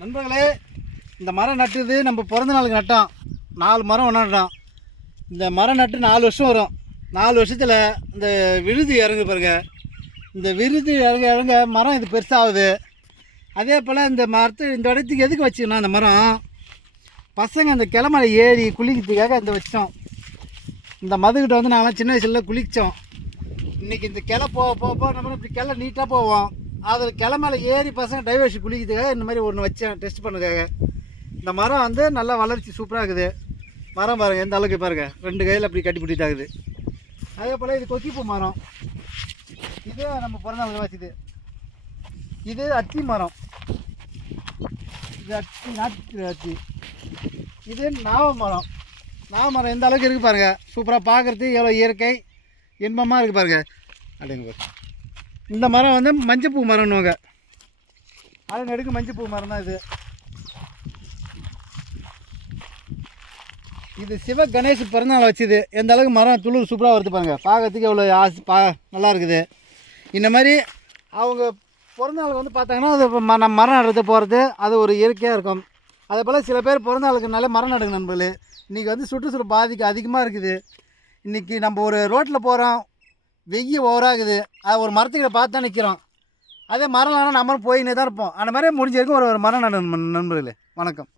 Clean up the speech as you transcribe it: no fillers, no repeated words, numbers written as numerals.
நண்பர்களே, இந்த மரம் நட்டுது நம்ம பிறந்த நாளுக்கு நட்டோம். 4 மரம் ஒன்றா நட்டோம். இந்த மரம் நட்டு 4 வருஷம் வரும். 4 வருஷத்தில் இந்த விருது இறங்கு பாருங்க. இந்த விருது இறங்க இறங்க மரம் இது பெருசாகுது. அதே போல் இந்த மரத்தை இந்த இடத்துக்கு எதுக்கு வச்சுக்கணும்? அந்த மரம் பசங்க அந்த கிளமலை ஏறி குளிக்கிறதுக்காக இந்த வச்சோம். இந்த மதுக்கிட்ட வந்து நாங்களாம் சின்ன வயசில் குளித்தோம். இன்றைக்கி இந்த கிளை போக போக நம்ம இப்படி கிளை நீட்டாக போவோம். அதில் கிளமலை ஏறி பசங்க டைவர்ஷன் குளிக்கிறதுக்காக இந்த மாதிரி ஒன்று வச்சேன், டெஸ்ட் பண்ணுறதுக்காக. இந்த மரம் வந்து நல்லா வளர்ச்சி சூப்பராக இருக்குது. மரம் பாருங்கள் எந்த அளவுக்கு பாருங்கள், 2 கையில் அப்படி கட்டி பிடித்தாகுது. அதே போல் இது கொக்கிப்பூ மரம். இது நம்ம பிறந்தவங்க வச்சுது. இது அத்தி மரம். இது அத்தி, நாட்டு அத்தி. இது நாவ மரம். நாவ மரம் எந்த அளவுக்கு இருக்குது பாருங்கள். சூப்பராக பார்க்குறதுக்கு எவ்வளோ இயற்கை இன்பமாக இருக்குது பாருங்கள். அப்படிங்க பாருங்க. இந்த மரம் வந்து மஞ்சப்பூ மரம்னுவாங்க. அது நெடுக்கு மஞ்சப்பூ மரம் தான் இது. இது சிவ கணேஷ் பிறந்தநாள் வச்சுது. எந்த அளவுக்கு மரம் துளிர் சூப்பராக வருது பாருங்கள். பார்க்கறதுக்கு எவ்வளோ நல்லா இருக்குது. இந்த மாதிரி அவங்க பிறந்தநாளுக்கு வந்து பார்த்தாங்கன்னா அது நம்ம மரம் நடுறது போகிறது அது ஒரு இயற்கையாக இருக்கும். அதே போல் சில பேர் பிறந்தநாளுக்குனால மரம் நடுங்க நண்பர்களே. இன்றைக்கி வந்து சுற்றுச்சூழல் பாதிக்க அதிகமாக இருக்குது. இன்றைக்கி நம்ம ஒரு ரோட்டில் போகிறோம், வெய்ய ஓவராகுது. அது ஒரு மரத்துக்கிட்ட பார்த்து தான் நிற்கிறோம். அதே மரம் இல்லைனா நம்மளும் போயின்னே தான் இருப்போம். அந்த மாதிரி முடிஞ்ச வரைக்கும் ஒரு மரம் நடு நண்பர்களே. வணக்கம்.